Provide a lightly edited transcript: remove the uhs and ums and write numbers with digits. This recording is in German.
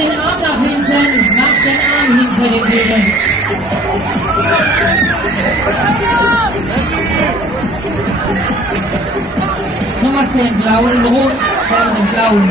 den Arm nach hinten. Mach den Arm hinter den Bügeln. So machst du den blauen in rot, den blauen.